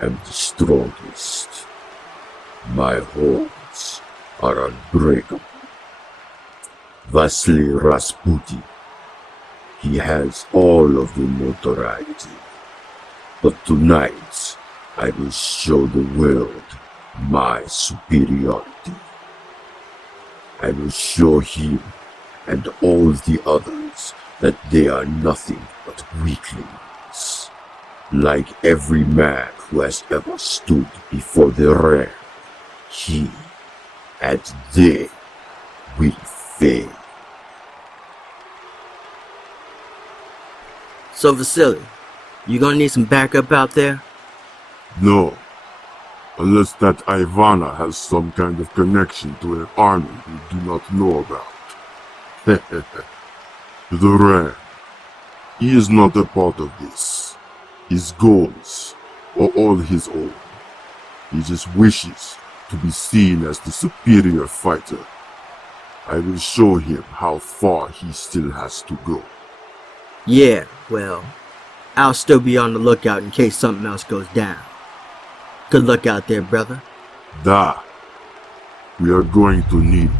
am the strongest. My horns are unbreakable. Vasily Rasputin. He has all of the notoriety. But tonight, I will show the world my superiority. I will show him and all the others that they are nothing but weaklings. Like every man who has ever stood before the ram, he and they will fail. So Vasily, you gonna need some backup out there? No. Unless that Ivana has some kind of connection to an army we do not know about. The Ram. He is not a part of this. His goals are all his own. He just wishes to be seen as the superior fighter. I will show him how far he still has to go. Yeah, well, I'll still be on the lookout in case something else goes down. Good luck out there, brother. Da. We are going to need it.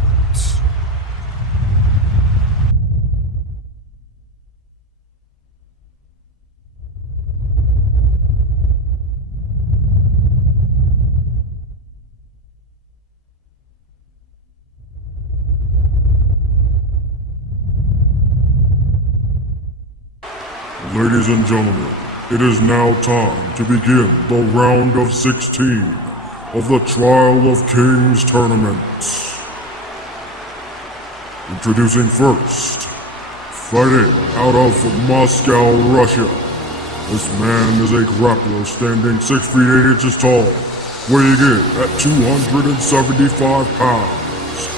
Ladies and gentlemen, it is now time to begin the round of 16 of the Trial of Kings tournament. Introducing first, fighting out of Moscow, Russia. This man is a grappler standing 6 feet 8 inches tall, weighing in at 275 pounds.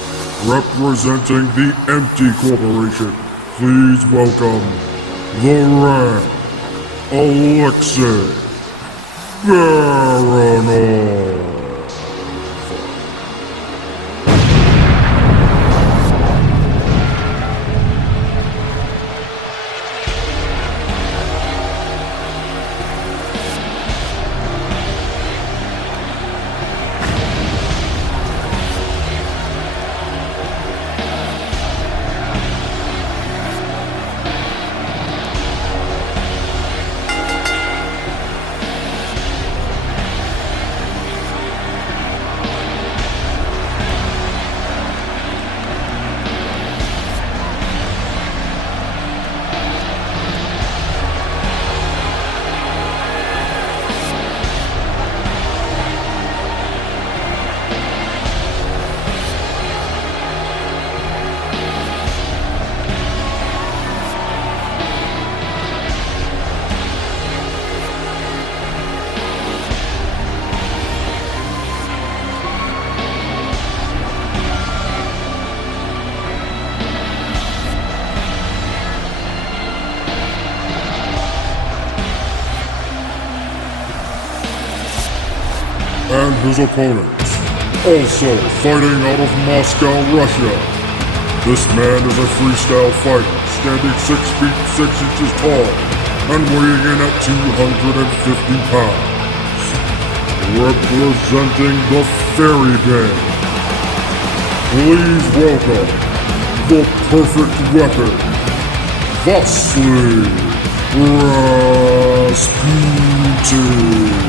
Representing the Empty Corporation, please welcome the Ram, Alexei Baranov. And his opponent, also fighting out of Moscow, Russia. This man is a freestyle fighter, standing 6 feet 6 inches tall and weighing in at 250 pounds. Representing the Fairy Gang, please welcome the Perfect Weapon, Vasily Rasputin.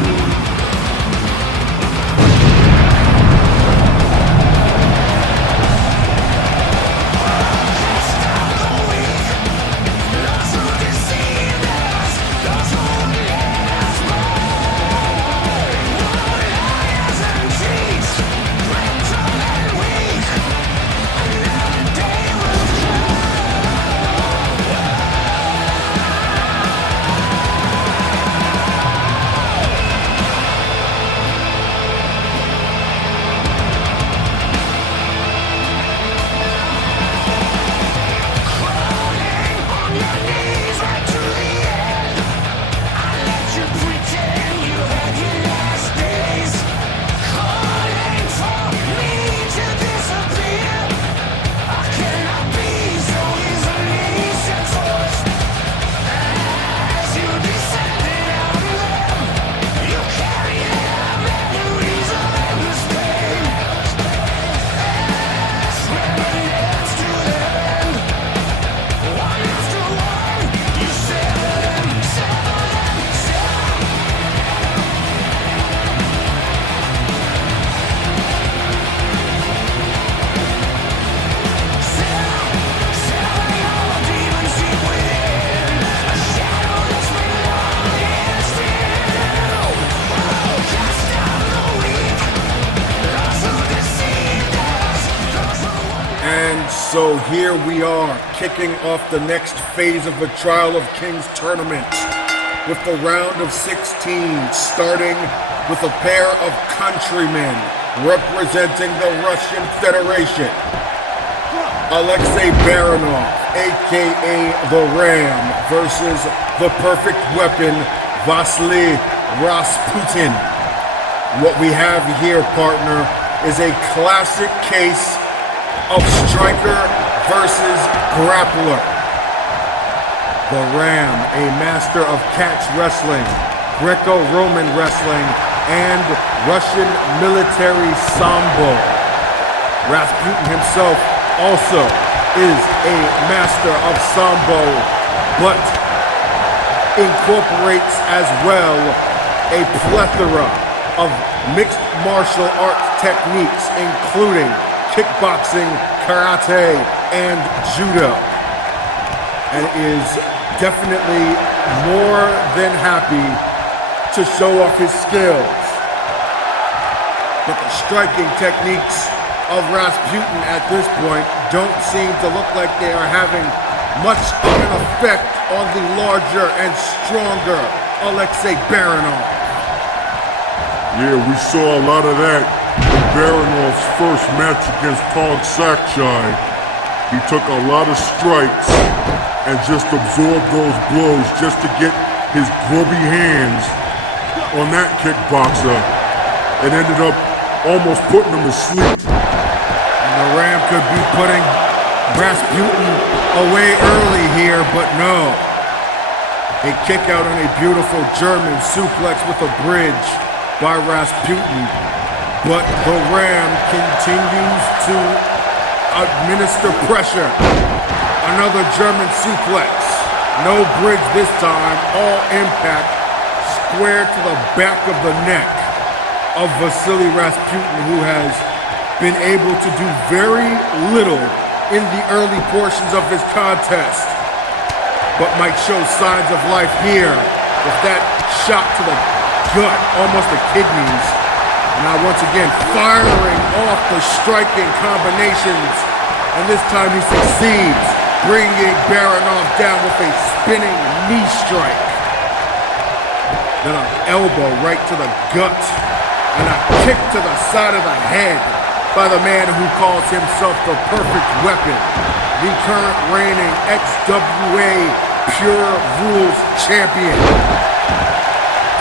So here we are, kicking off the next phase of the Trial of Kings tournament with the round of 16, starting with a pair of countrymen representing the Russian Federation. Alexei Baranov, aka the Ram, versus the Perfect Weapon, Vasily Rasputin. What we have here, partner, is a classic case of striker versus grappler. The Ram, a master of catch wrestling, Greco-Roman wrestling, and Russian military sambo. Rasputin himself also is a master of sambo, but incorporates as well a plethora of mixed martial arts techniques, including kickboxing, karate, and judo, and is definitely more than happy to show off his skills. But the striking techniques of Rasputin at this point don't seem to look like they are having much of an effect on the larger and stronger Alexei Baranov. Yeah, we saw a lot of that in Baranov's first match against Tog Sakchai. He took a lot of strikes and just absorbed those blows just to get his grubby hands on that kickboxer and ended up almost putting him to sleep. And the Ram could be putting Rasputin away early here, but no. A kick out on a beautiful German suplex with a bridge by Rasputin, but the Ram continues to administer pressure. Another German suplex. No bridge this time, all impact square to the back of the neck of Vasily Rasputin, who has been able to do very little in the early portions of this contest, but might show signs of life here with that shot to the gut, almost the kidneys. Now once again, firing off the striking combinations, and this time he succeeds, bringing Baranov down with a spinning knee strike. Then an elbow right to the gut, and a kick to the side of the head by the man who calls himself the Perfect Weapon, the current reigning XWA Pure Rules champion.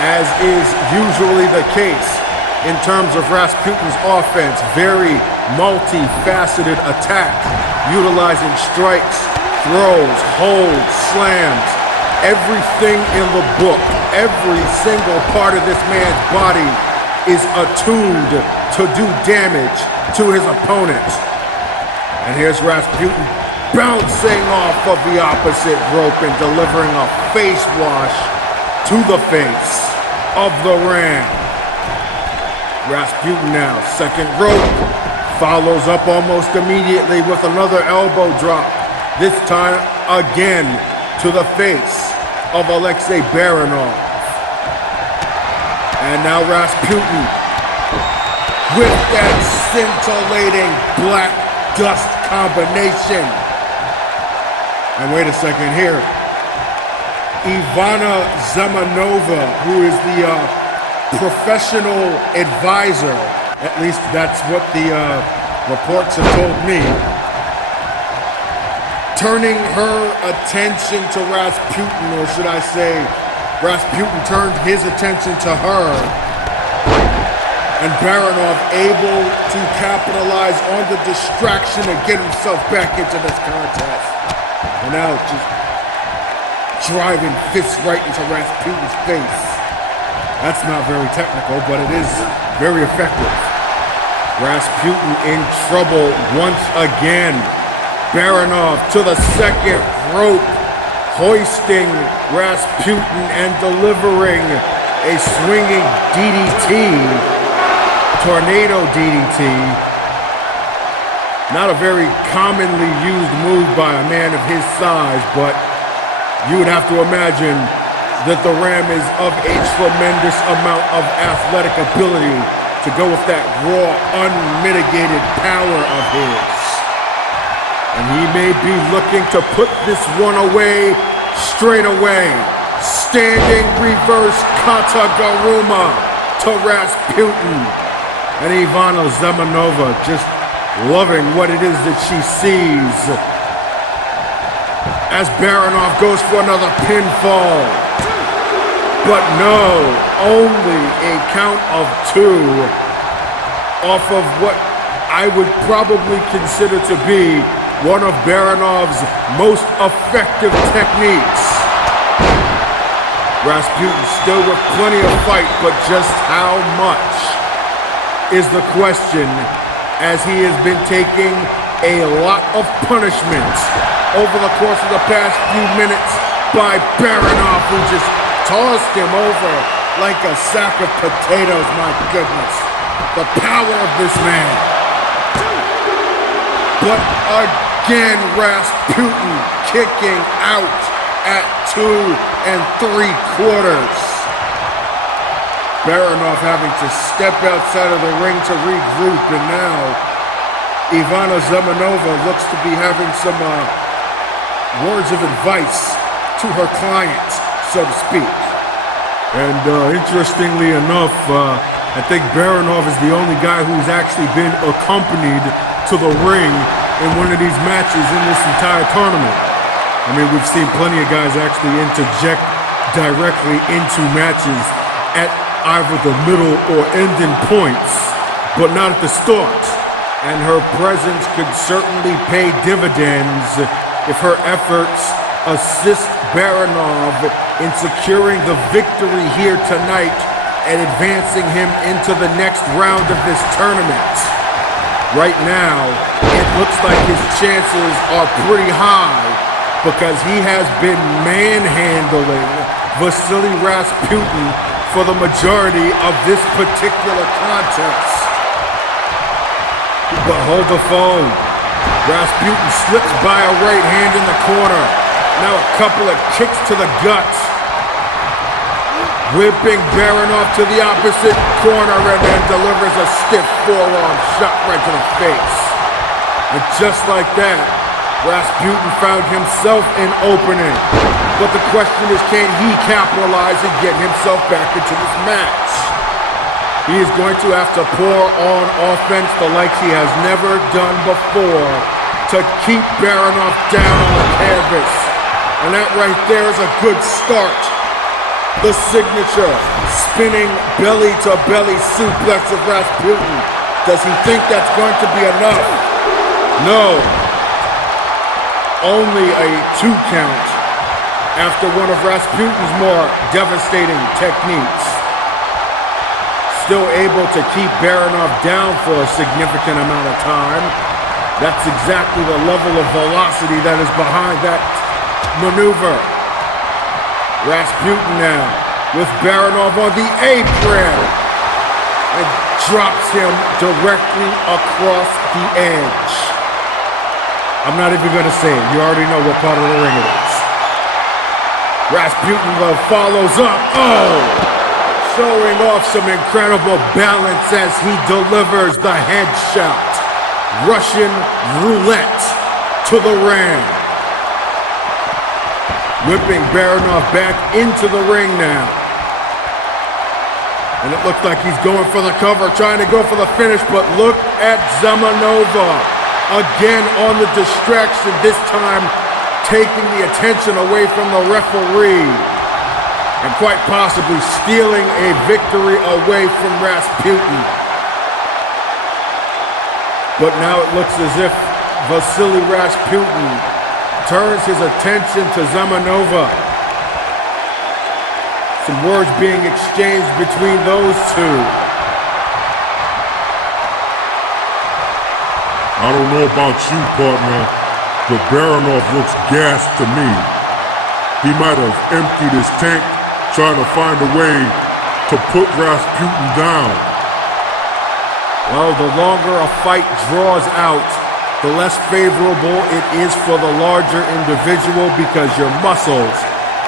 As is usually the case in terms of Rasputin's offense, very multifaceted attack, utilizing strikes, throws, holds, slams, everything in the book, every single part of this man's body is attuned to do damage to his opponent. And here's Rasputin bouncing off of the opposite rope and delivering a face wash to the face of the Ram. Rasputin now, second rope, follows up almost immediately with another elbow drop, this time again to the face of Alexei Baranov. And now Rasputin with that scintillating black dust combination. And wait a second here. Ivana Zemanova, who is the professional advisor, at least that's what the reports have told me, turning her attention to Rasputin, or should I say, Rasputin turned his attention to her, and Baranov able to capitalize on the distraction and get himself back into this contest. And now just driving fists right into Rasputin's face. That's not very technical, but it is very effective. Rasputin in trouble once again. Baranov to the second rope, hoisting Rasputin and delivering a swinging DDT, tornado DDT. Not a very commonly used move by a man of his size, but you would have to imagine that the Ram is of a tremendous amount of athletic ability to go with that raw, unmitigated power of his. And he may be looking to put this one away straight away. Standing reverse Katagaruma to Rasputin. And Ivana Zemanova just loving what it is that she sees. As Baranov goes for another pinfall. But no, only a count of 2 off of what I would probably consider to be one of Baranov's most effective techniques. Rasputin still with plenty of fight, but just how much is the question, as he has been taking a lot of punishment over the course of the past few minutes by Baranov, who just tossed him over like a sack of potatoes. My goodness, the power of this man. But again, Rasputin kicking out at 2 3/4. Baranov having to step outside of the ring to regroup, and now Ivana Zemanova looks to be having some words of advice to her client, so to speak. And interestingly enough, I think Baranov is the only guy who's actually been accompanied to the ring in one of these matches in this entire tournament. I mean, we've seen plenty of guys actually interject directly into matches at either the middle or ending points, but not at the start. And her presence could certainly pay dividends if her efforts assist Baranov in securing the victory here tonight and advancing him into the next round of this tournament. Right now, it looks like his chances are pretty high because he has been manhandling Vasily Rasputin for the majority of this particular contest. But hold the phone. Rasputin slips by a right hand in the corner. Now a couple of kicks to the guts. Whipping Baranov to the opposite corner and then delivers a stiff forearm shot right to the face. And just like that, Rasputin found himself an opening. But the question is, can he capitalize and get himself back into this match? He is going to have to pour on offense the likes he has never done before to keep Baranov down on the canvas. And that right there is a good start. The signature spinning belly-to-belly suplex of Rasputin. Does he think that's going to be enough? No. Only a 2 count after one of Rasputin's more devastating techniques. Still able to keep Baranov down for a significant amount of time. That's exactly the level of velocity that is behind that maneuver. Rasputin now with Baranov on the apron and drops him directly across the edge. I'm not even going to say it. You already know what part of the ring it is. Rasputin follows up. Oh! Showing off some incredible balance as he delivers the headshot. Russian roulette to the ring. Whipping Baranov back into the ring now. And it looks like he's going for the cover, trying to go for the finish, but look at Zemanova. Again on the distraction, this time taking the attention away from the referee. And quite possibly stealing a victory away from Rasputin. But now it looks as if Vasily Rasputin turns his attention to Zemanova. Some words being exchanged between those two. I don't know about you, partner, but Baranov looks gassed to me. He might have emptied his tank trying to find a way to put Rasputin down. Well, the longer a fight draws out, the less favorable it is for the larger individual because your muscles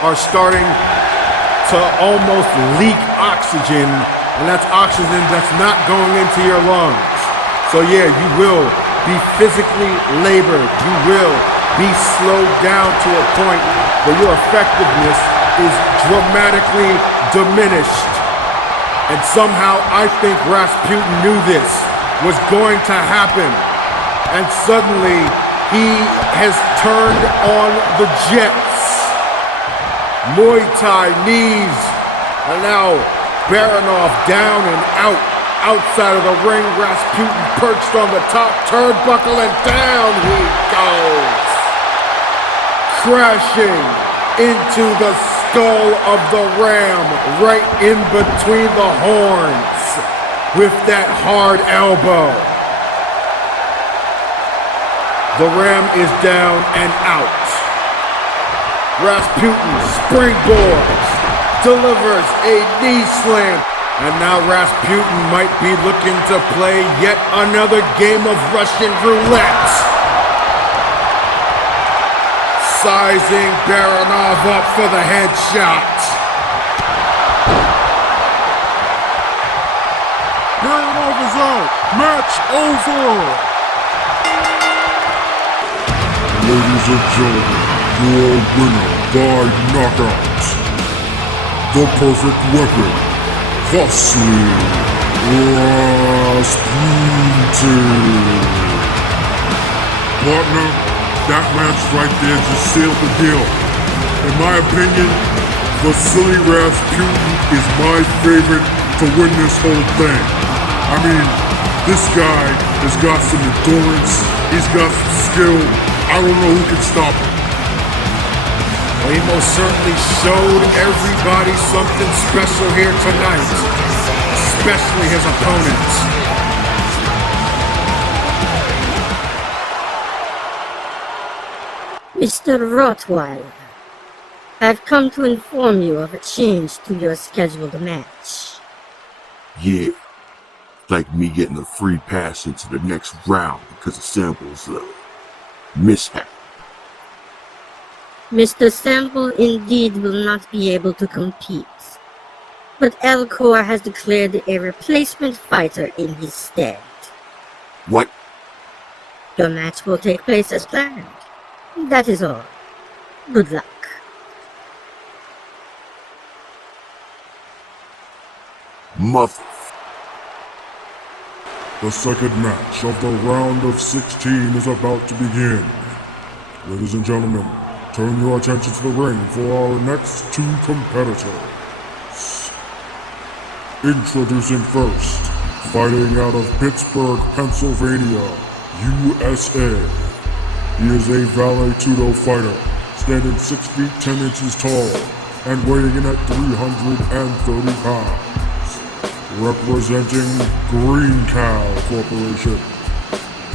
are starting to almost leak oxygen, and that's oxygen that's not going into your lungs. So yeah, you will be physically labored. You will be slowed down to a point where your effectiveness is dramatically diminished. And somehow I think Rasputin knew this was going to happen. And suddenly he has turned on the jets. Muay Thai knees. And now Baranov down and out. Outside of the ring, Rasputin perched on the top turnbuckle and down he goes. Crashing into the skull of the Ram right in between the horns with that hard elbow. The Ram is down and out. Rasputin springboards, delivers a knee slam, and now Rasputin might be looking to play yet another game of Russian roulette. Sizing Baranov up for the headshot. Baranov is out. Match over. Ladies and gentlemen, your winner by knockout. The perfect weapon, Vasily Rasputin. Partner, that match right there just sealed the deal. In my opinion, Vasily Rasputin is my favorite to win this whole thing. I mean, this guy has got some endurance, he's got some skill. I don't know who can stop him. Well, he most certainly showed everybody something special here tonight, especially his opponents. Mr. Rottweiler, I've come to inform you of a change to your scheduled match. Yeah, like me getting a free pass into the next round because of Sample's mishap. Mr. Sample indeed will not be able to compete, but Elcor has declared a replacement fighter in his stead. What? Your match will take place as planned. That is all. Good luck. Mother. The second match of the round of 16 is about to begin. Ladies and gentlemen, turn your attention to the ring for our next two competitors. Introducing first, fighting out of Pittsburgh, Pennsylvania, USA. He is a Vale-Tudo fighter, standing 6 feet 10 inches tall and weighing in at 330 pounds. Representing Green Cow Corporation.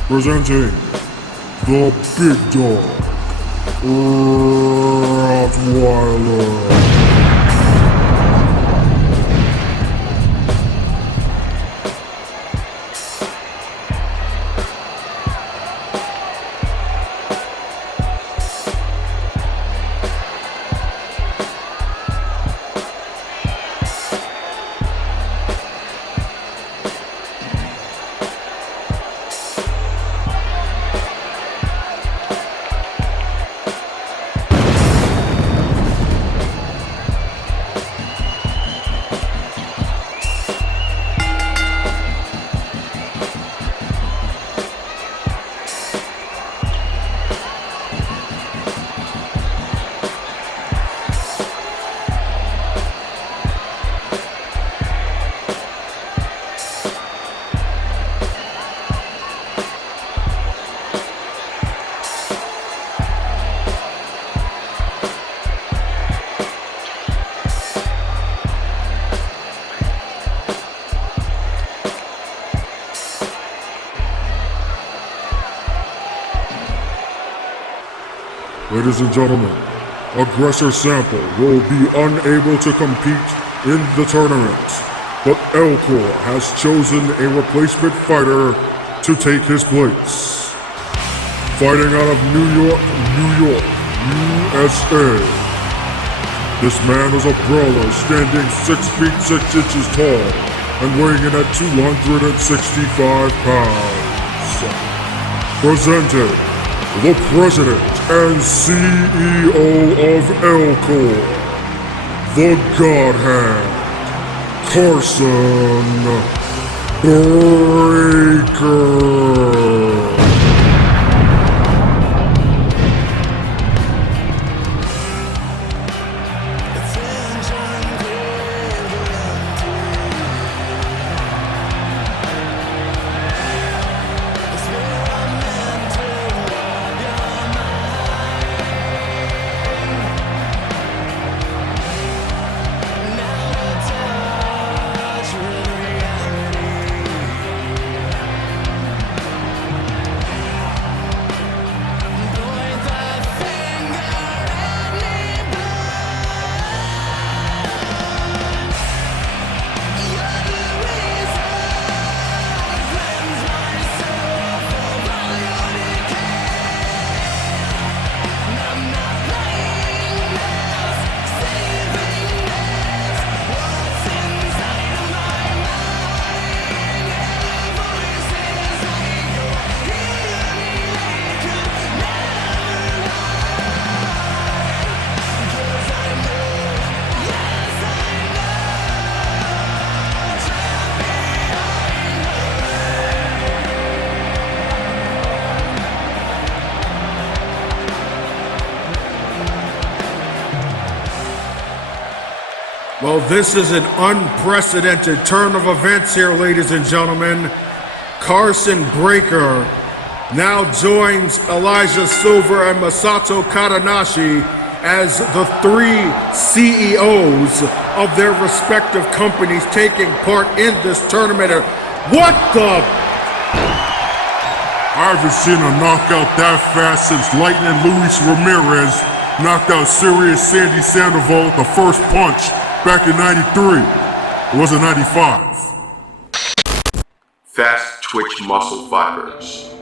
Presenting the Big Dog, Rottweiler. Ladies and gentlemen, Aggressor Sample will be unable to compete in the tournament, but Elcor has chosen a replacement fighter to take his place. Fighting out of New York, USA. This man is a brawler standing 6 feet 6 inches tall and weighing in at 265 pounds. presenting the President and CEO of Elcor, the Godhand, Carson Breaker. Well, this is an unprecedented turn of events here, ladies and gentlemen. Carson Breaker now joins Elijah Silver and Masato Katanashi as the three CEOs of their respective companies taking part in this tournament. What the? I haven't seen a knockout that fast since Lightning Luis Ramirez knocked out Serious Sandy Sandoval with the first punch back in 93. It wasn't 95. Fast twitch muscle fibers.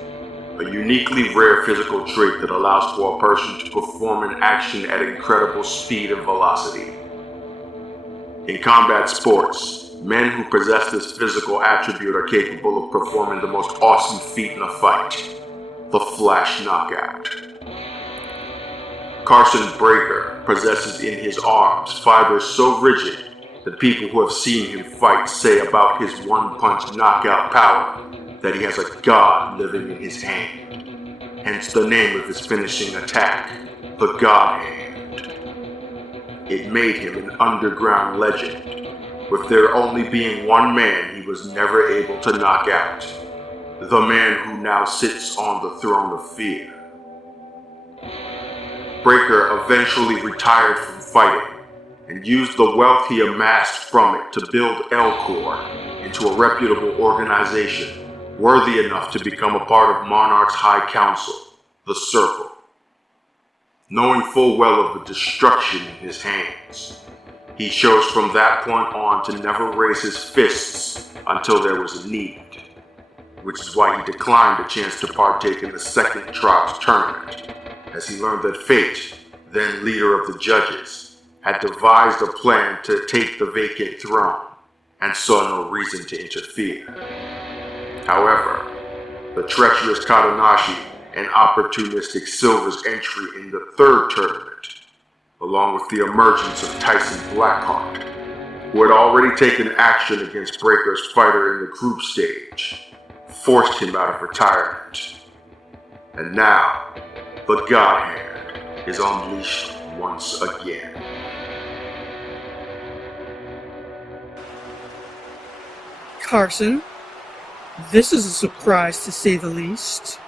A uniquely rare physical trait that allows for a person to perform an action at incredible speed and velocity. In combat sports, men who possess this physical attribute are capable of performing the most awesome feat in a fight, the flash knockout. Carson Breaker possesses in his arms fibers so rigid that people who have seen him fight say about his one-punch knockout power that he has a god living in his hand. Hence the name of his finishing attack, the Godhand. It made him an underground legend, with there only being one man he was never able to knock out, the man who now sits on the throne of fear. Breaker eventually retired from fighting and used the wealth he amassed from it to build Elcor into a reputable organization worthy enough to become a part of Monarch's High Council, the Circle. Knowing full well of the destruction in his hands, he chose from that point on to never raise his fists until there was a need, which is why he declined a chance to partake in the second Tribes tournament, as he learned that Fate, then leader of the judges, had devised a plan to take the vacant throne and saw no reason to interfere. However, the treacherous Katanashi and opportunistic Silver's entry in the third tournament, along with the emergence of Tyson Blackheart, who had already taken action against Breaker's fighter in the group stage, forced him out of retirement. And now, the Godhand is unleashed once again. Carson, this is a surprise to say the least.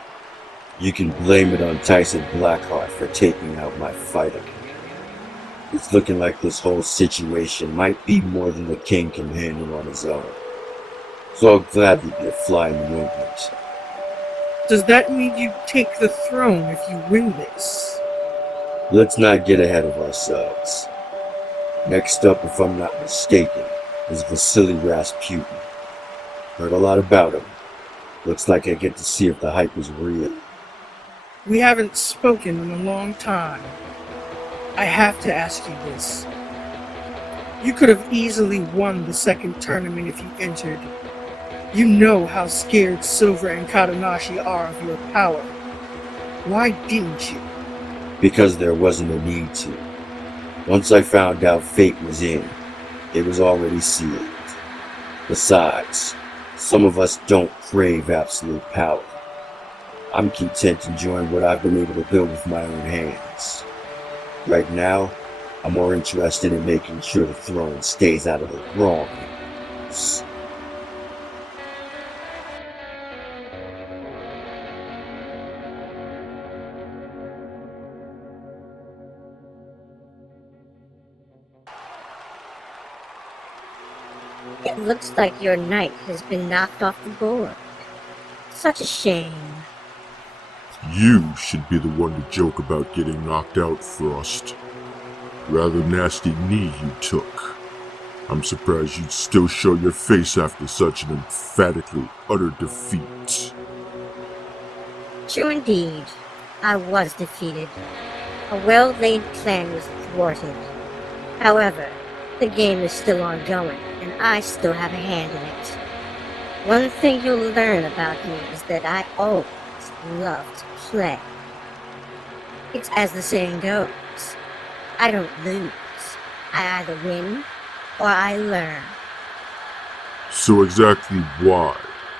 You can blame it on Tyson Blackheart for taking out my fighter. It's looking like this whole situation might be more than the king can handle on his own. So I'll gladly be a fly in the ointment. Does that mean you take the throne if you win this? Let's not get ahead of ourselves. Next up, if I'm not mistaken, is Vasily Rasputin. Heard a lot about him. Looks like I get to see if the hype is real. We haven't spoken in a long time. I have to ask you this. You could have easily won the second tournament if you entered. You know how scared Silver and Katanashi are of your power. Why didn't you? Because there wasn't a need to. Once I found out fate was in, it was already sealed. Besides, some of us don't crave absolute power. I'm content enjoying what I've been able to build with my own hands. Right now, I'm more interested in making sure the throne stays out of the wrong hands. It looks like your knight has been knocked off the board. Such a shame. You should be the one to joke about getting knocked out, Frost. Rather nasty knee you took. I'm surprised you'd still show your face after such an emphatically utter defeat. True indeed. I was defeated. A well-laid plan was thwarted. However, the game is still ongoing, and I still have a hand in it. One thing you'll learn about me is that I always love to play. It's as the saying goes, I don't lose. I either win or I learn. So exactly why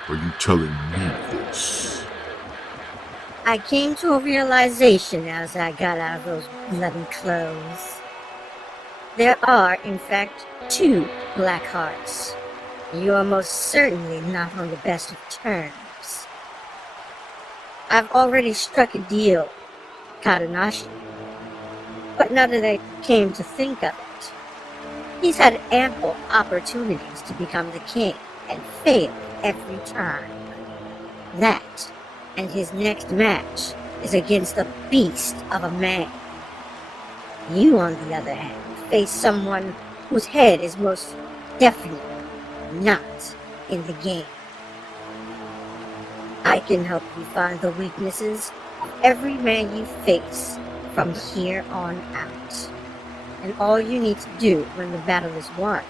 are you telling me this? I came to a realization as I got out of those bloody clothes. There are, in fact, 2 Blackhearts. You are most certainly not on the best of terms. I've already struck a deal with Katanashi, but now that I came to think of it, he's had ample opportunities to become the king and failed every time. That, and his next match, is against a beast of a man. You, on the other hand, face someone whose head is most definitely not in the game. I can help you find the weaknesses of every man you face from here on out. And all you need to do when the battle is won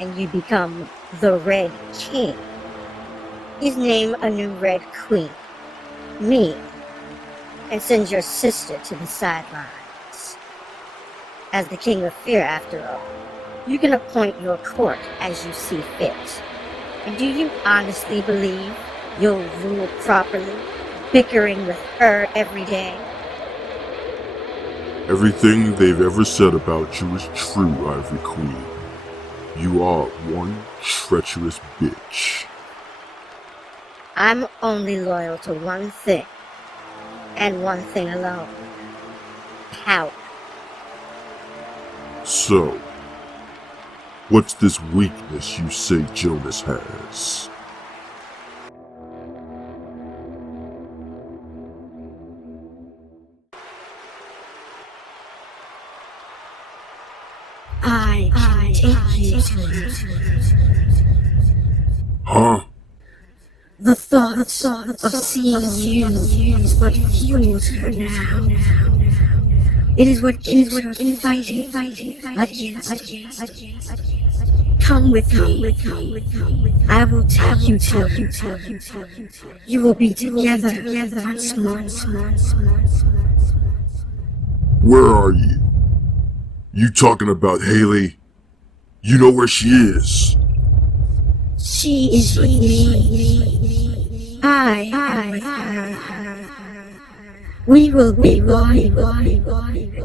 and you become the Red King is name a new Red Queen, me, and send your sister to the sidelines. As the King of Fear, after all, you can appoint your court as you see fit. And do you honestly believe you'll rule properly, bickering with her every day? Everything they've ever said about you is true, Ivory Queen. You are one treacherous bitch. I'm only loyal to one thing, and one thing alone. Power. So, what's this weakness you say Jonas has? I can take you to it. Huh? The thought of seeing you is what fuels her now. It is what keeps her fighting against. Come with me. I will take you to her. You will be together once more. Where are you? You talking about Haley? You know where she is. She is with me. I am with her. We will be one,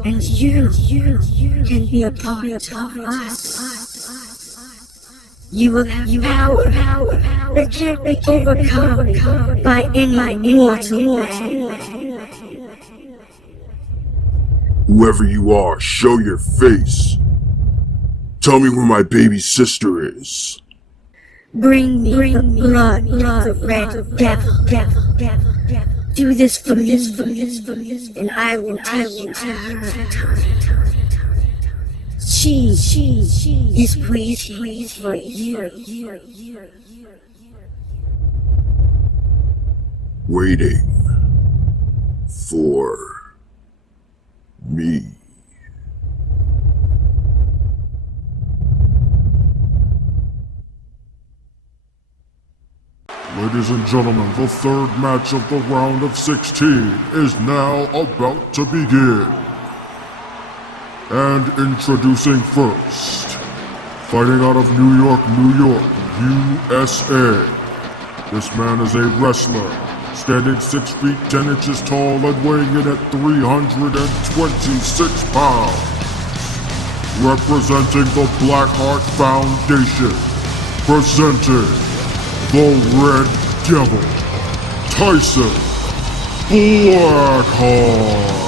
and you can be a part of us. You will have power that can't be overcome by any mortal man. Whoever you are, show your face. Tell me where my baby sister is. Bring me the blood of the red devil. Do this for me, and I will take you to her. She is waiting for you. Waiting for me. and gentlemen, the third match of the round of 16 is now about to begin. And introducing first, fighting out of New York, USA. This man is a wrestler, standing 6 feet 10 inches tall and weighing in at 326 pounds. Representing the Blackheart Foundation, presenting the Red Devil, Tyson Blackheart.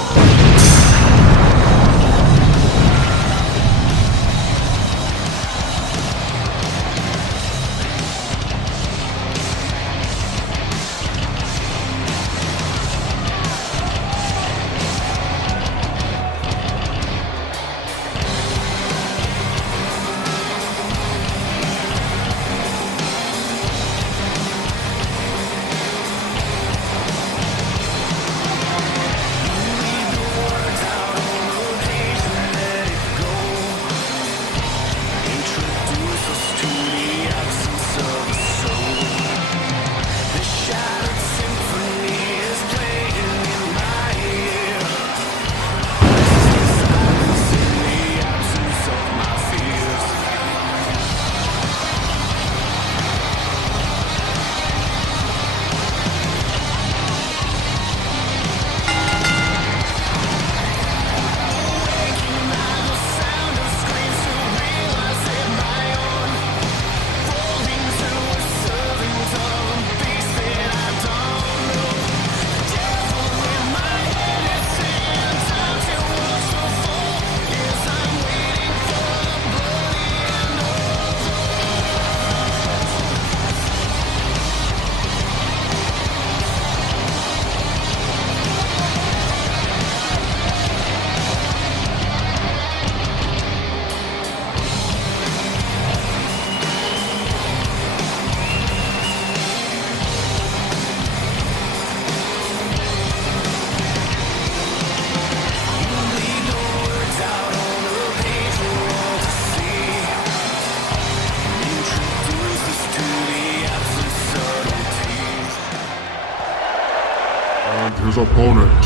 His opponent,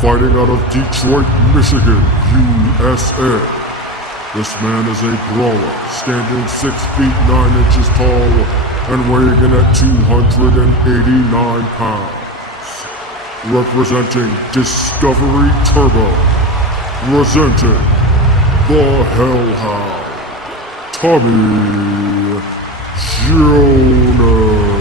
fighting out of Detroit, Michigan, USA. This man is a brawler, standing 6 feet 9 inches tall and weighing in at 289 pounds. Representing Discovery Turbo, presenting the Hellhound, Tommy Jonas.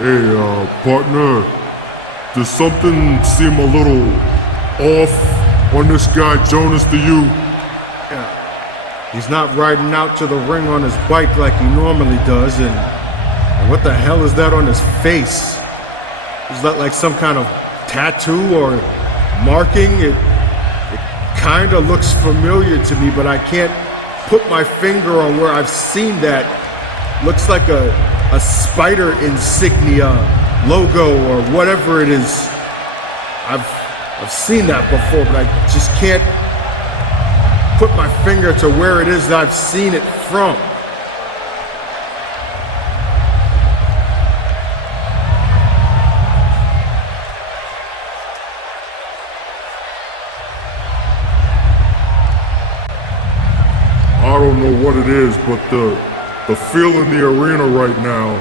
Hey, partner, does something seem a little off on this guy Jonas to you? Yeah. He's not riding out to the ring on his bike like he normally does, and what the hell is that on his face? Is that like some kind of tattoo or marking? It kind of looks familiar to me, but I can't put my finger on where I've seen that. Looks like a spider insignia logo or whatever it is. I've seen that before, but I just can't put my finger to where it is that I've seen it from. I don't know what it is, but the feel in the arena right now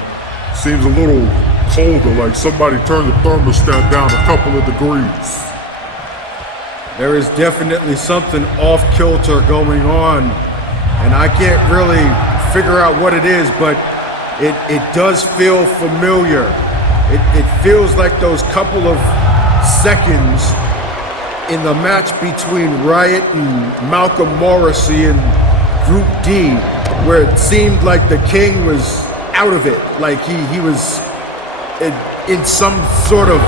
seems a little colder, like somebody turned the thermostat down a couple of degrees. There is definitely something off-kilter going on, and I can't really figure out what it is, but it does feel familiar. It feels like those couple of seconds in the match between Riot and Malcolm Morrissey and Group D, where it seemed like the King was out of it, like he was in some sort of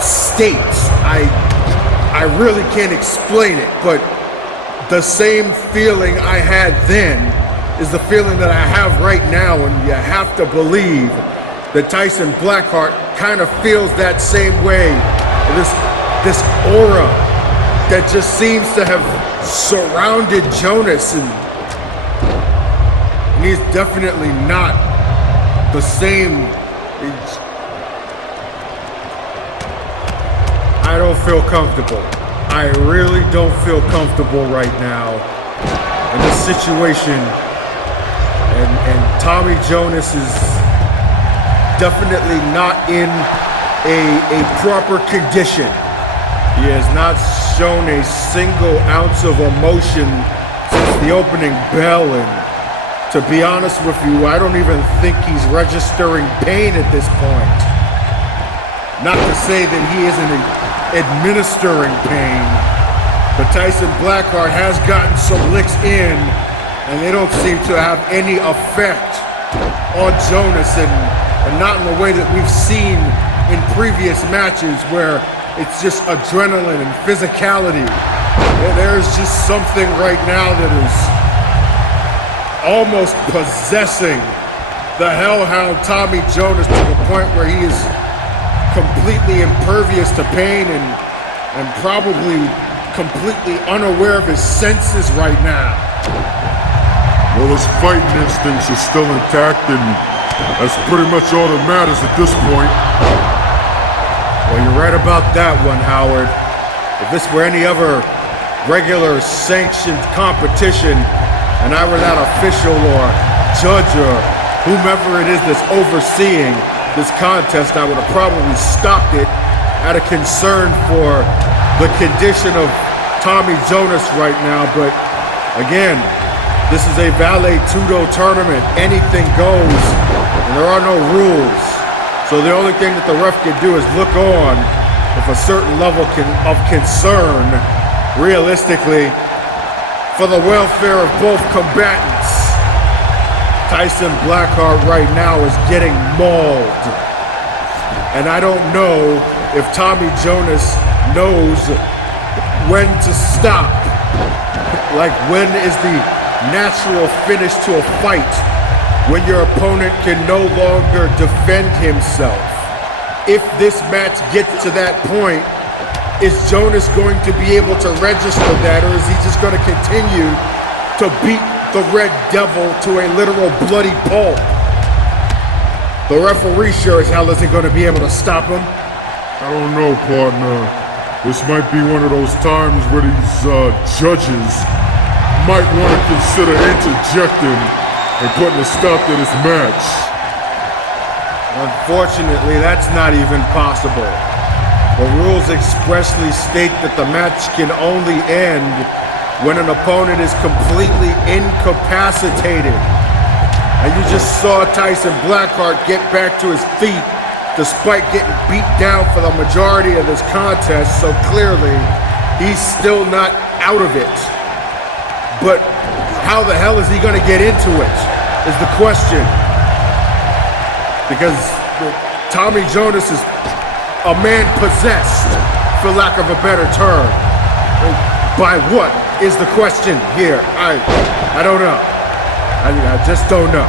state. I really can't explain it, but the same feeling I had then is the feeling that I have right now, and you have to believe that Tyson Blackheart kind of feels that same way. This aura that just seems to have surrounded Jonas, and he's definitely not the same. I don't feel comfortable. I really don't feel comfortable right now in this situation. And Tommy Jonas is definitely not in a proper condition. He has not shown a single ounce of emotion since the opening bell, and to be honest with you, I don't even think he's registering pain at this point. Not to say that he isn't administering pain, but Tyson Blackheart has gotten some licks in, and they don't seem to have any effect on Jonas, and not in the way that we've seen in previous matches where it's just adrenaline and physicality. There's just something right now that is almost possessing the hellhound Tommy Jonas to the point where he is completely impervious to pain and probably completely unaware of his senses right now. Well, his fighting instincts are still intact, and that's pretty much all that matters at this point. Well, you're right about that one, Howard. If this were any other regular sanctioned competition, and I were that official or judge or whomever it is that's overseeing this contest, I would have probably stopped it out of concern for the condition of Tommy Jonas right now. But again, this is a Vale Tudo tournament. Anything goes, and there are no rules. So the only thing that the ref can do is look on with a certain level of concern, realistically, for the welfare of both combatants. Tyson Blackheart right now is getting mauled. And I don't know if Tommy Jonas knows when to stop. Like, when is the natural finish to a fight? When your opponent can no longer defend himself. If this match gets to that point, is Jonas going to be able to register that, or is he just going to continue to beat the Red Devil to a literal bloody pulp? The referee sure as hell isn't going to be able to stop him. I don't know, partner. This might be one of those times where these judges might want to consider interjecting and putting a stop to this match. Unfortunately, that's not even possible. The rules expressly state that the match can only end when an opponent is completely incapacitated. And you just saw Tyson Blackheart get back to his feet despite getting beat down for the majority of this contest, so clearly he's still not out of it. But how the hell is he going to get into it is the question. Because Tommy Jonas is a man possessed, for lack of a better term. By what is the question here? I don't know. I just don't know.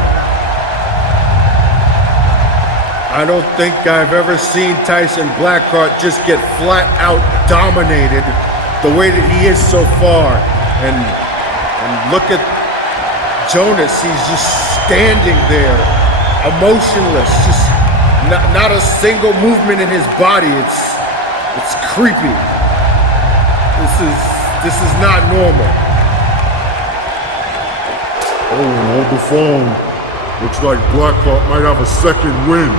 I don't think I've ever seen Tyson Blackheart just get flat out dominated the way that he is so far. And look at Jonas, he's just standing there, emotionless, just not a single movement in his body. It's creepy. This is not normal. Oh, hold the phone. Looks like Blackheart might have a second win.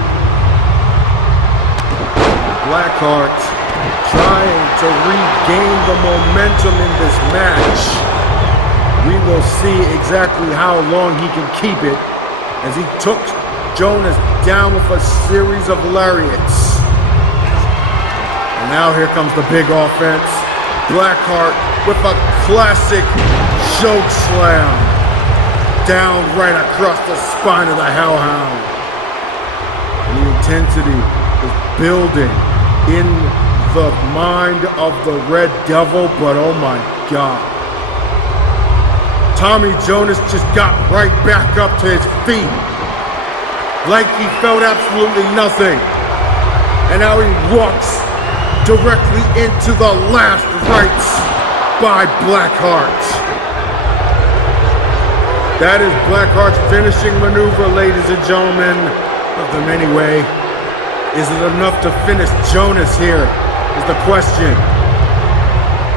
Blackheart trying to regain the momentum in this match. We will see exactly how long he can keep it as he took Jonas down with a series of lariats. And now here comes the big offense. Blackheart with a classic choke slam. down right across the spine of the Hellhound. And the intensity is building in the mind of the Red Devil, but oh my God. Tommy Jonas just got right back up to his feet, like he felt absolutely nothing. And now he walks directly into the last rites by Blackheart. That is Blackheart's finishing maneuver, ladies and gentlemen. Of them anyway. Is it enough to finish Jonas here, is the question.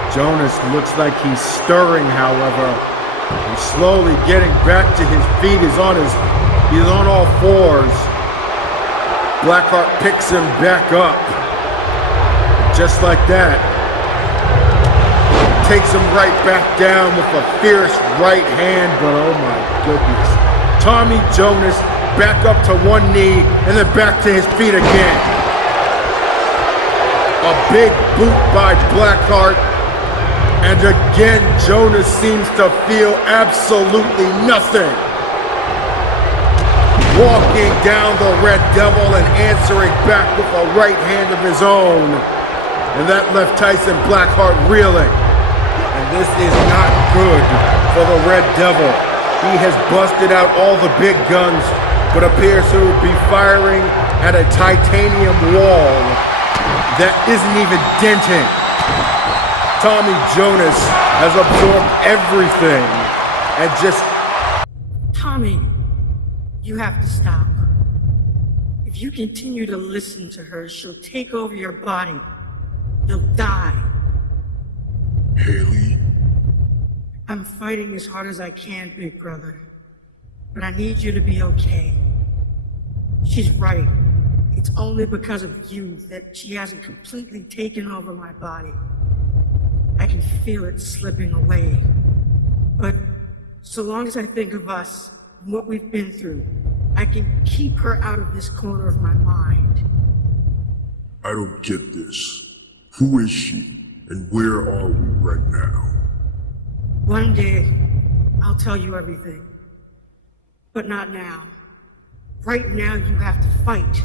Jonas looks like he's stirring, however. He's slowly getting back to his feet. He's on all fours. Blackheart picks him back up. Just like that. Takes him right back down with a fierce right hand, but oh my goodness. Tommy Jonas back up to one knee and then back to his feet again. A big boot by Blackheart. And again, Jonas seems to feel absolutely nothing. Walking down the Red Devil and answering back with a right hand of his own. And that left Tyson Blackheart reeling. And this is not good for the Red Devil. He has busted out all the big guns, but appears to be firing at a titanium wall that isn't even denting. Tommy Jonas has absorbed everything and just... Tommy, you have to stop. If you continue to listen to her, she'll take over your body. You'll die. Haley? I'm fighting as hard as I can, big brother. But I need you to be okay. She's right. It's only because of you that she hasn't completely taken over my body. I can feel it slipping away. But so long as I think of us and what we've been through, I can keep her out of this corner of my mind. I don't get this. Who is she? And where are we right now? One day, I'll tell you everything. But not now. Right now, you have to fight.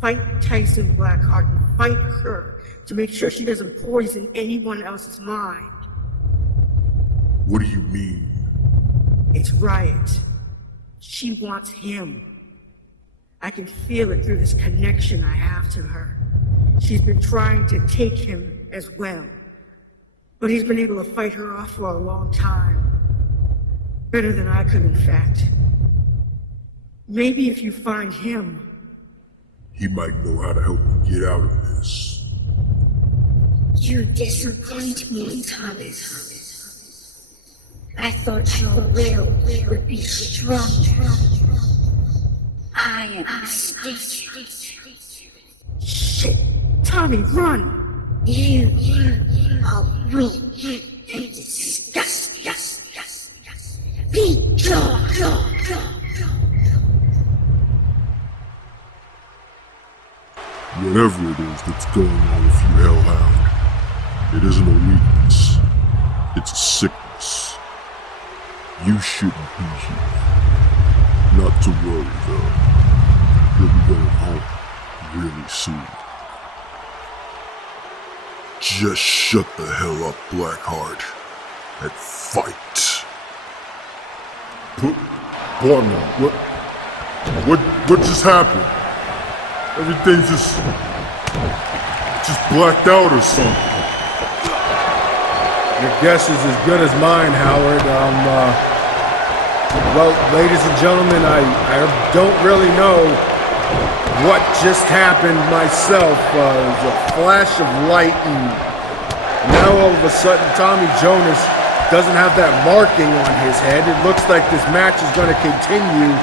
Fight Tyson Blackheart and fight her to make sure she doesn't poison anyone else's mind. What do you mean? It's right. She wants him. I can feel it through this connection I have to her. She's been trying to take him as well. But he's been able to fight her off for a long time. Better than I could, in fact. Maybe if you find him... He might know how to help you get out of this. You disappoint me, Thomas. I thought your will would be strong. I am mistaken. Shit! Tommy, run! You are weak and disgusting. Be gone. Whatever it is that's going on with you, Hellhound, it isn't a weakness. It's a sickness. You shouldn't be here. Not to worry, though. You'll be going home really soon. Just shut the hell up, Blackheart, and fight. Partner, what just happened? Everything just blacked out or something. Your guess is as good as mine, Howard. Well, ladies and gentlemen, I don't really know what just happened myself. It was a flash of light, and now all of a sudden Tommy Jonas doesn't have that marking on his head. It looks like this match is going to continue,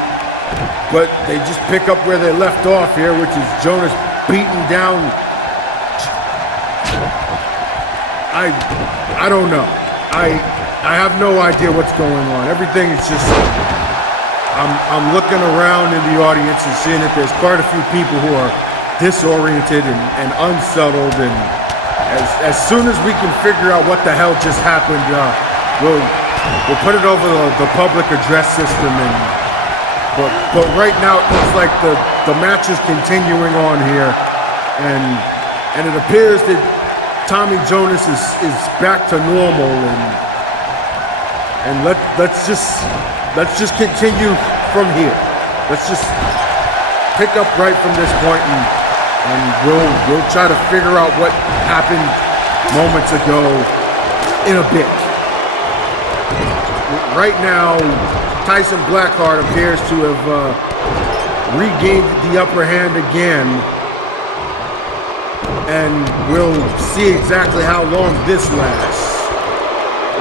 but they just pick up where they left off here, which is Jonas beating down... I don't know. I have no idea what's going on. Everything is just... I'm looking around in the audience and seeing that there's quite a few people who are disoriented and unsettled, and as soon as we can figure out what the hell just happened, we'll we'll put it over the public address system, but right now it looks like the match is continuing on here, and it appears that Tommy Jonas is back to normal, and let's just continue from here. Let's just pick up right from this point, and we'll try to figure out what happened moments ago in a bit. Right now, Tyson Blackheart appears to have regained the upper hand again, and we'll see exactly how long this lasts.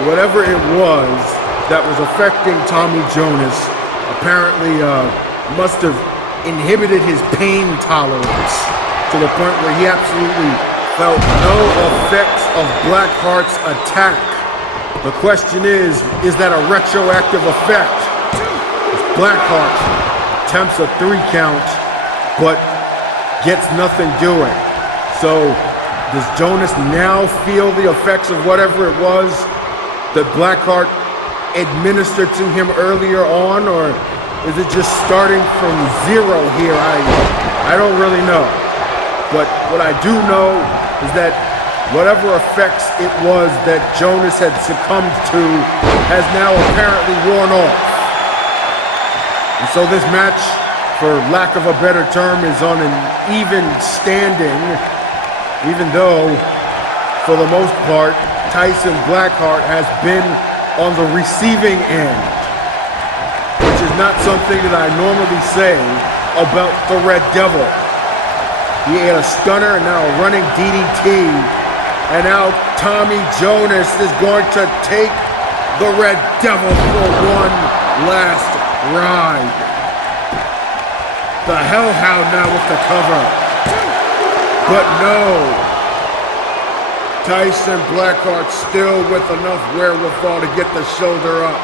Whatever it was that was affecting Tommy Jonas apparently must have inhibited his pain tolerance to the point where he absolutely felt no effects of Blackheart's attack. The question is that a retroactive effect? Blackheart attempts a 3 count, but gets nothing doing. So, does Jonas now feel the effects of whatever it was that Blackheart administered to him earlier on, or is it just starting from zero here? I don't really know. But what I do know is that whatever effects it was that Jonas had succumbed to has now apparently worn off. And so this match, for lack of a better term, is on an even standing, even though, for the most part, Tyson Blackheart has been on the receiving end, which is not something that I normally say about the Red Devil. He had a stunner and now a running DDT, and now Tommy Jonas is going to take the Red Devil for one last ride. The Hellhound now with the cover, but no. Tyson Blackheart still with enough wherewithal to get the shoulder up,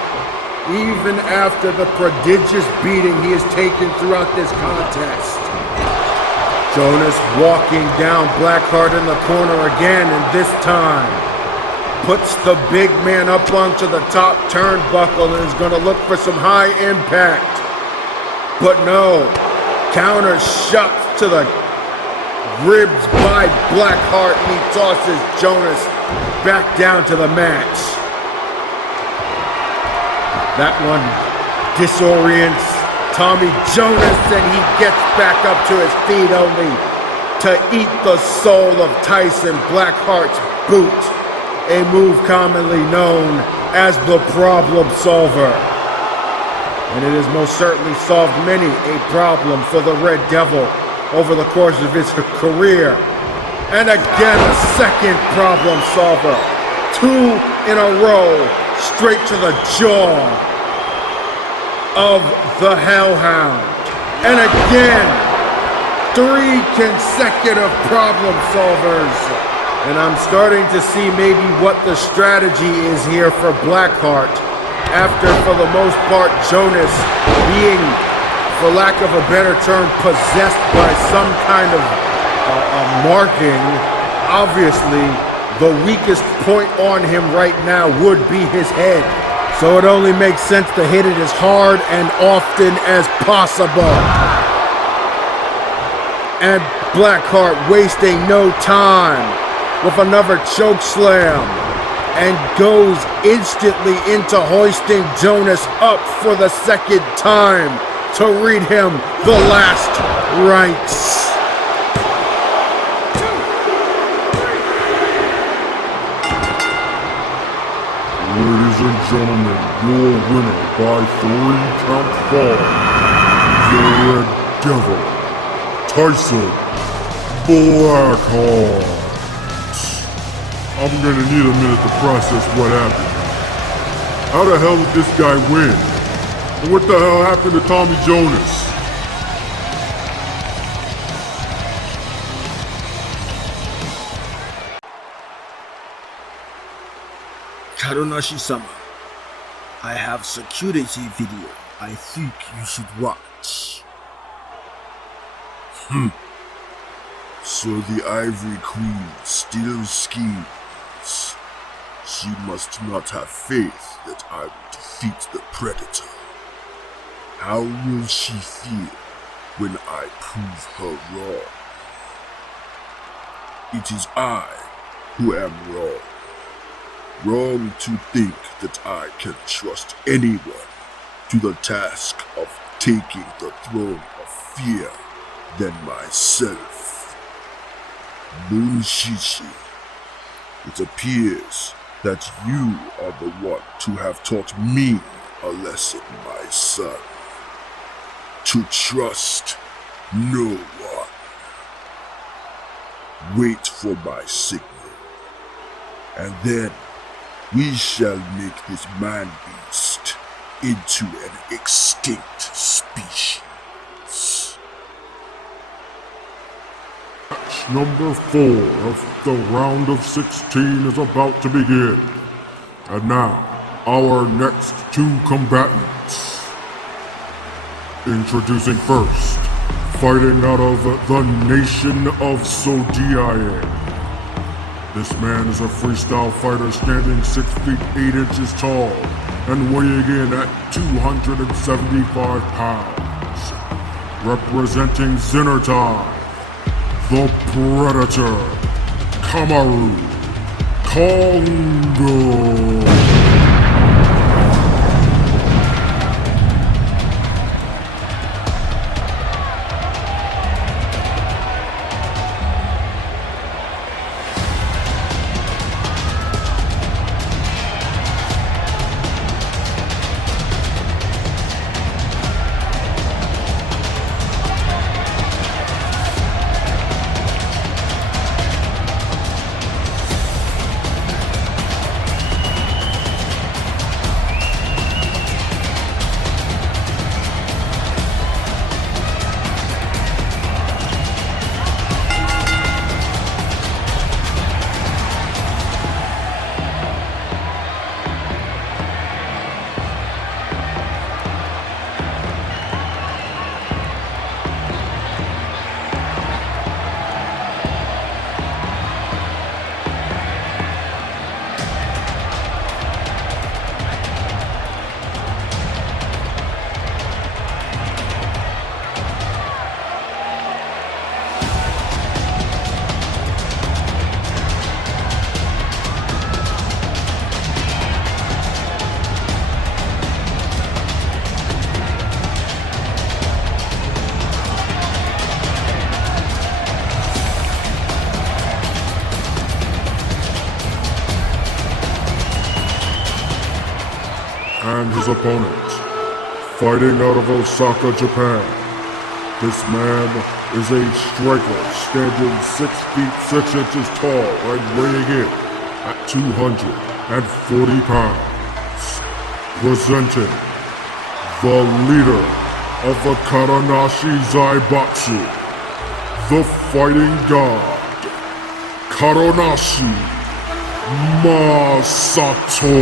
even after the prodigious beating he has taken throughout this contest. Jonas walking down Blackheart in the corner again, and this time puts the big man up onto the top turnbuckle and is going to look for some high impact. But no, counter shot to the ribs by Blackheart, and he tosses Jonas back down to the mat. That one disorients Tommy Jonas, and he gets back up to his feet only to eat the soul of Tyson Blackheart's boot, a move commonly known as the problem solver. And it has most certainly solved many a problem for the Red Devil over the course of his career. And again, a second problem solver. 2 in a row, straight to the jaw of the Hellhound. And again, 3 consecutive problem solvers. And I'm starting to see maybe what the strategy is here for Blackheart, after, for the most part, Jonas being, for lack of a better term, possessed by some kind of marking. Obviously, the weakest point on him right now would be his head. So it only makes sense to hit it as hard and often as possible. And Blackheart wasting no time with another choke slam, and goes instantly into hoisting Jonas up for the second time to read him the last rites. Ladies and gentlemen, your winner by 3-count fall, the Red Devil, Tyson Blackheart. I'm gonna need a minute to process what happened. How the hell did this guy win? And what the hell happened to Tommy Jonas? Katanashi-sama, I have security video I think you should watch. So the Ivory Queen still schemes. She must not have faith that I will defeat the Predator. How will she feel when I prove her wrong? It is I who am wrong. Wrong to think that I can trust anyone to the task of taking the throne of fear than myself. Bunshishi, it appears that you are the one to have taught me a lesson, my son. To trust no one. Wait for my signal, and then we shall make this man-beast into an extinct species. Match number 4 of the round of 16 is about to begin. And now, our next 2 combatants. Introducing first, fighting out of the nation of Sodiae. This man is a freestyle fighter standing 6 feet 8 inches tall and weighing in at 275 pounds. Representing Zinnertai, the Predator, Kamaru, Congo. And his opponent, fighting out of Osaka, Japan. This man is a striker standing 6 feet 6 inches tall and weighing in at 240 pounds. Presenting the leader of the Katanashi Zaibatsu, the fighting god, Katanashi Masato.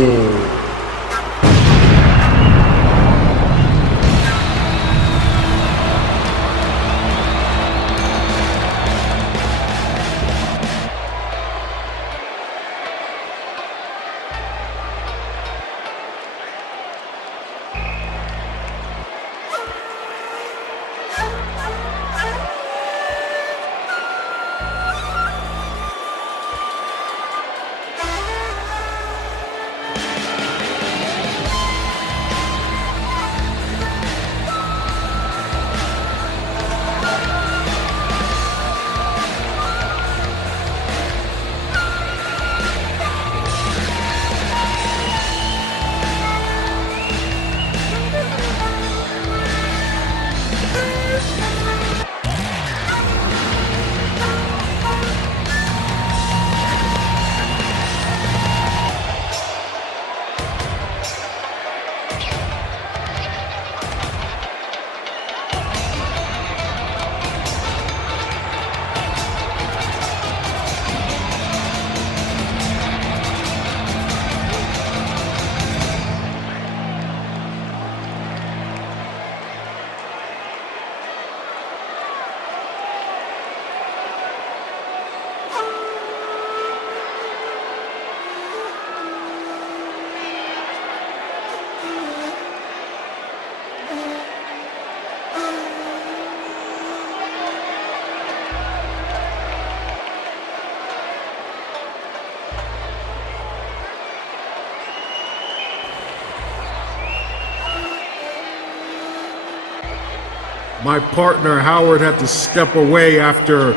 My partner Howard had to step away after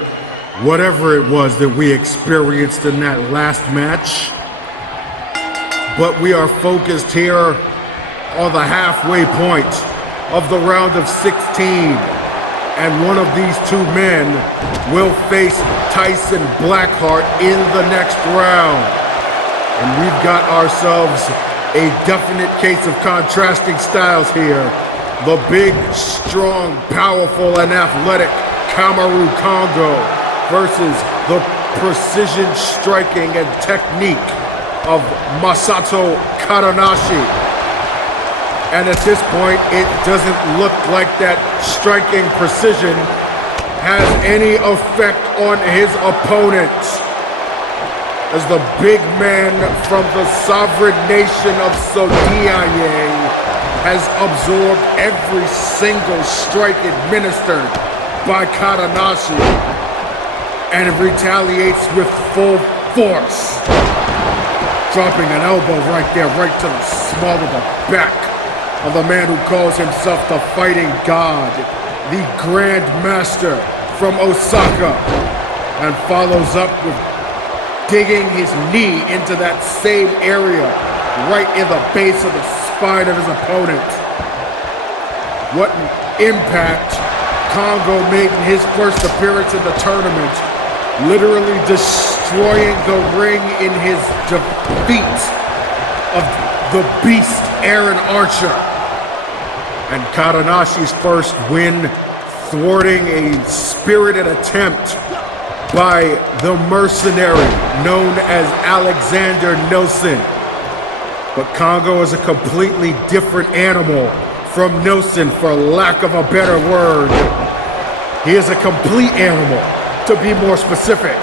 whatever it was that we experienced in that last match. But we are focused here on the halfway point of the round of 16. And one of these two men will face Tyson Blackheart in the next round. And we've got ourselves a definite case of contrasting styles here. The big, strong, powerful, and athletic Kamaru Congo versus the precision striking and technique of Masato Katanashi. And at this point, it doesn't look like that striking precision has any effect on his opponent, as the big man from the sovereign nation of Sodiaye has absorbed every single strike administered by Katanashi and retaliates with full force, dropping an elbow right there, right to the small of the back of the man who calls himself the Fighting God, the Grand Master from Osaka, and follows up with digging his knee into that same area, right in the base of the spine of his opponent. What an impact Congo made in his first appearance in the tournament, literally destroying the ring in his defeat of the beast Aaron Archer. And Katanashi's first win, thwarting a spirited attempt by the mercenary known as Alexander Nelson. But Congo is a completely different animal from Nelson, for lack of a better word. He is a complete animal, to be more specific,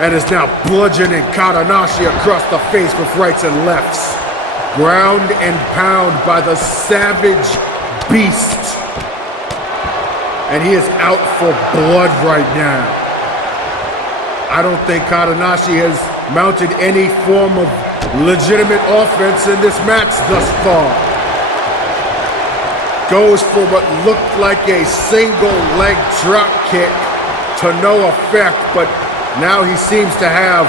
and is now bludgeoning Katanashi across the face with rights and lefts. Ground and pound by the savage beast. And he is out for blood right now. I don't think Katanashi has mounted any form of legitimate offense in this match thus far. Goes for what looked like a single leg drop kick to no effect, but now he seems to have,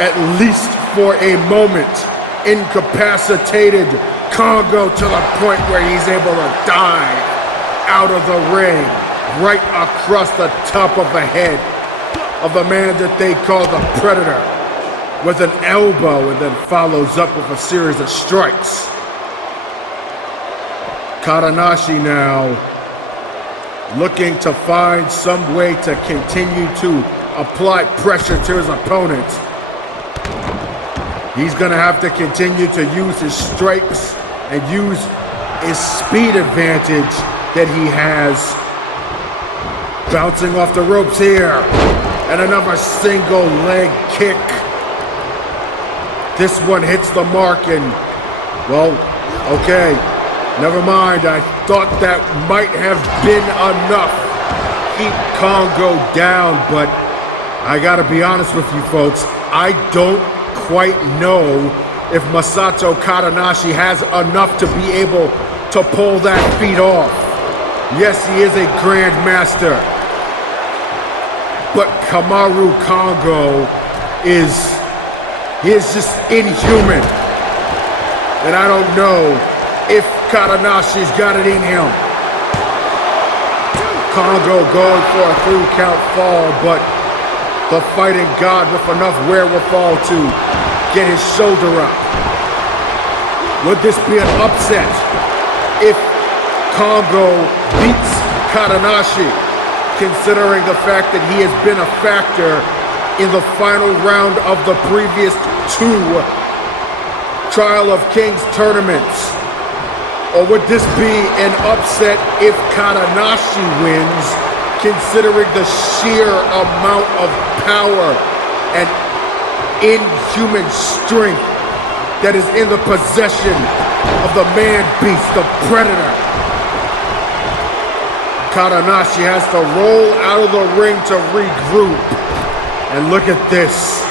at least for a moment, incapacitated Congo to the point where he's able to dive out of the ring, right across the top of the head of the man that they call the Predator, with an elbow, and then follows up with a series of strikes. Katanashi now looking to find some way to continue to apply pressure to his opponent. He's gonna have to continue to use his strikes and use his speed advantage that he has. Bouncing off the ropes here. And another single leg kick. This one hits the mark and, well, okay, never mind. I thought that might have been enough to keep Congo down, but I gotta be honest with you folks, I don't quite know if Masato Katanashi has enough to be able to pull that feat off. Yes, he is a Grand Master, but Kamaru Congo is just inhuman. And I don't know if Katanashi's got it in him. Congo going for a 3-count fall, but the Fighting God with enough wherewithal to get his shoulder up. Would this be an upset if Congo beats Katanashi, considering the fact that he has been a factor in the final round of the previous 2 Trial of Kings tournaments? Or would this be an upset if Katanashi wins, considering the sheer amount of power and inhuman strength that is in the possession of the man-beast, the Predator? Katanashi has to roll out of the ring to regroup. And look at this.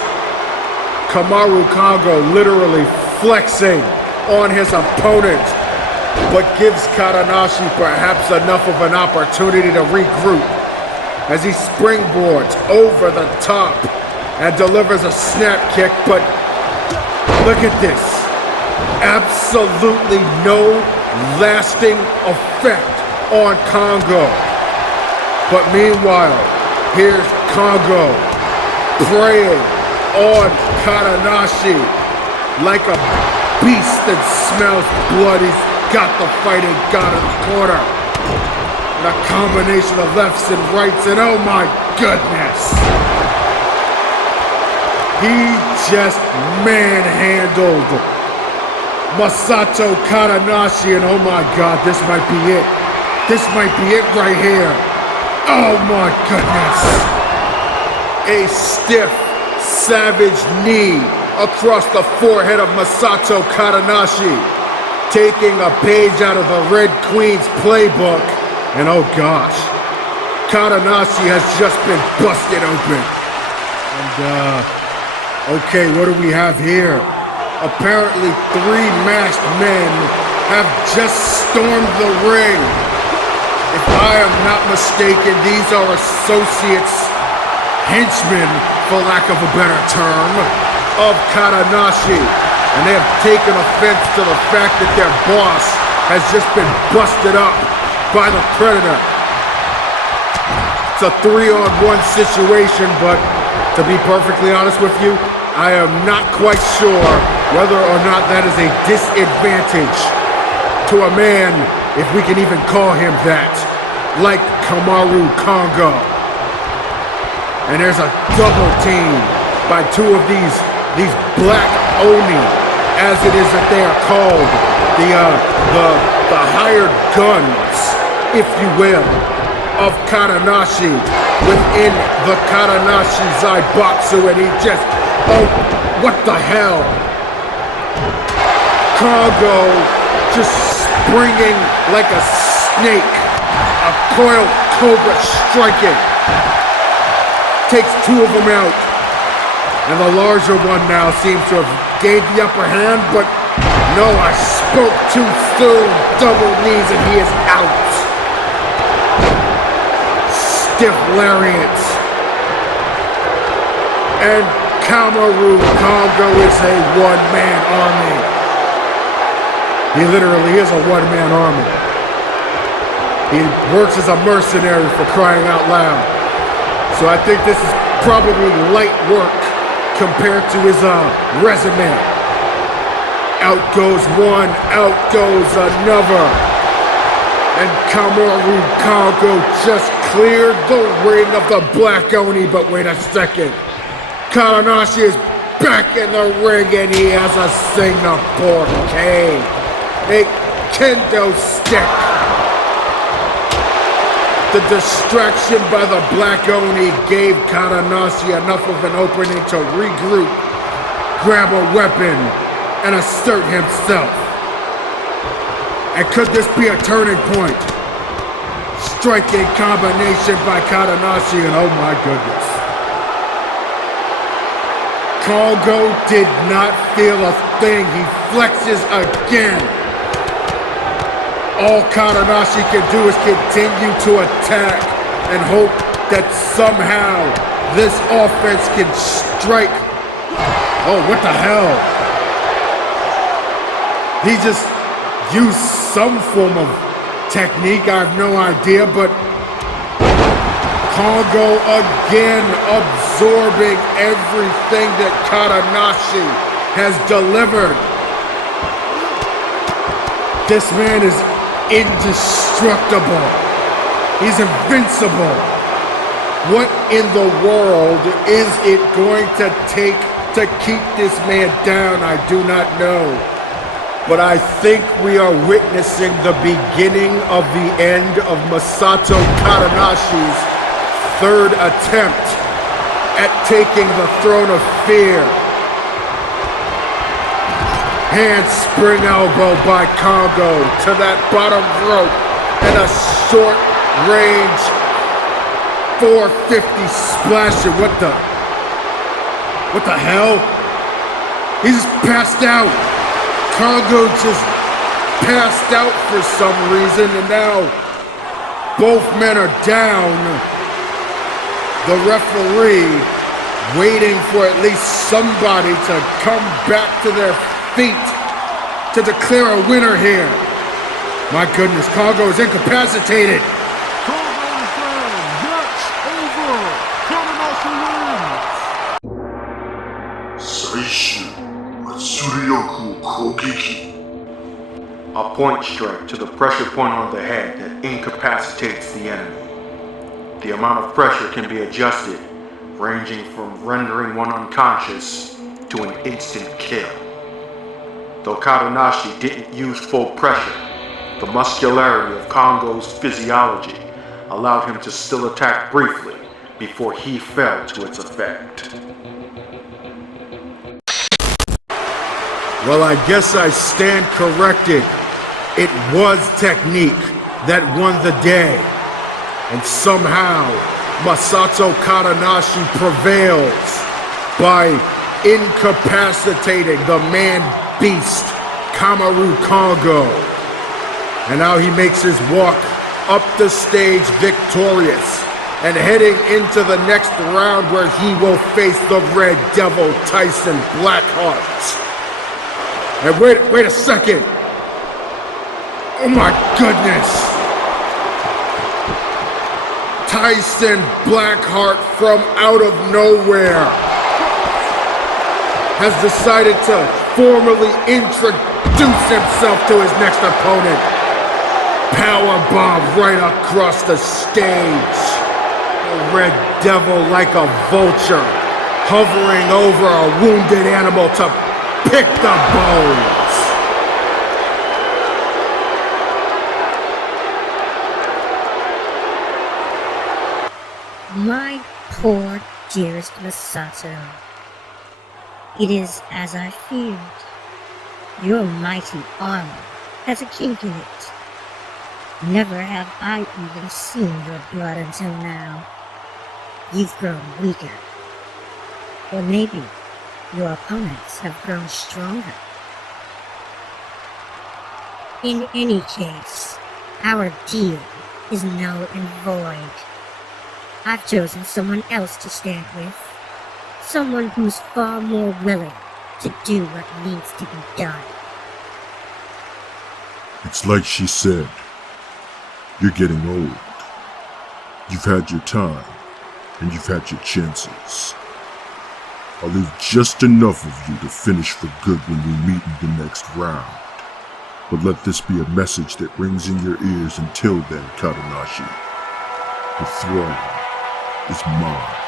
Kamaru Congo literally flexing on his opponent but gives Katanashi perhaps enough of an opportunity to regroup as he springboards over the top and delivers a snap kick, but look at this. Absolutely no lasting effect on Congo. But meanwhile, here's Congo preying on Katanashi like a beast that smells blood. He's got the fighting god in the corner. And a combination of lefts and rights, and oh my goodness! He just manhandled Masato Katanashi, and oh my god, this might be it. This might be it right here. Oh my goodness! A stiff, savage knee across the forehead of Masato Katanashi, taking a page out of the Red Queen's playbook. And oh gosh, Katanashi has just been busted open. And okay, what do we have here? Apparently 3 masked men have just stormed the ring. If I am not mistaken, these are associates, henchmen, for lack of a better term, of Katanashi. And they have taken offense to the fact that their boss has just been busted up by the Predator. It's a 3-on-1 situation, but to be perfectly honest with you, I am not quite sure whether or not that is a disadvantage to a man, if we can even call him that, like Kamaru Congo. And there's a double team by 2 of these black Oni, as it is that they are called, the hired guns, if you will, of Katanashi within the Katanashi Zaibatsu, and he just, oh, what the hell? Congo just springing like a snake, a coiled cobra striking, takes 2 of them out, and the larger one now seems to have gained the upper hand, but no, I spoke too soon. Double knees and he is out. Stiff lariats. And Kamaru Congo is a one-man army. He literally is a one-man army. He works as a mercenary, for crying out loud. So I think this is probably light work compared to his resume. Out goes one, out goes another. And Kamaru Congo just cleared the ring of the Black Oni, but wait a second. Katanashi is back in the ring and he has a Singapore cane. A kendo stick. The distraction by the Black Oni gave Katanashi enough of an opening to regroup, grab a weapon, and assert himself. And could this be a turning point? Striking combination by Katanashi, and oh my goodness. Congo did not feel a thing. He flexes again. All Katanashi can do is continue to attack and hope that somehow this offense can strike. Oh, what the hell? He just used some form of technique, I have no idea, but Congo again absorbing everything that Katanashi has delivered. This man is indestructible. He's invincible. What in the world is it going to take to keep this man down? I do not know. But I think we are witnessing the beginning of the end of Masato Katanashi's 3rd attempt at taking the throne of fear. Handspring elbow by Congo to that bottom rope and a short range 450 splasher. What the hell? He's passed out. Congo just passed out for some reason, and now both men are down. The referee waiting for at least somebody to come back to their feet to declare a winner here. My goodness, Congo is incapacitated. Congo is down. Match over. Katanashi wins. 最終圧力攻撃 A point strike to the pressure point on the head that incapacitates the enemy. The amount of pressure can be adjusted, ranging from rendering one unconscious to an instant kill. Though Katanashi didn't use full pressure, the muscularity of Congo's physiology allowed him to still attack briefly before he fell to its effect. Well, I guess I stand corrected. It was technique that won the day. And somehow, Masato Katanashi prevails by incapacitating the man-beast Kamaru Congo. And now he makes his walk up the stage victorious and heading into the next round where he will face the Red Devil Tyson Blackheart. And wait a second. Oh my goodness. Tyson Blackheart from out of nowhere has decided to formally introduce himself to his next opponent. Powerbomb right across the stage. The Red Devil like a vulture, hovering over a wounded animal to pick the bones. My poor dearest Masato. It is as I feared. Your mighty armor has a kink in it. Never have I even seen your blood until now. You've grown weaker. Or maybe your opponents have grown stronger. In any case, our deal is null and void. I've chosen someone else to stand with. Someone who's far more willing to do what needs to be done. It's like she said. You're getting old. You've had your time, and you've had your chances. I'll leave just enough of you to finish for good when we meet in the next round. But let this be a message that rings in your ears until then, Katanashi. The throne is mine.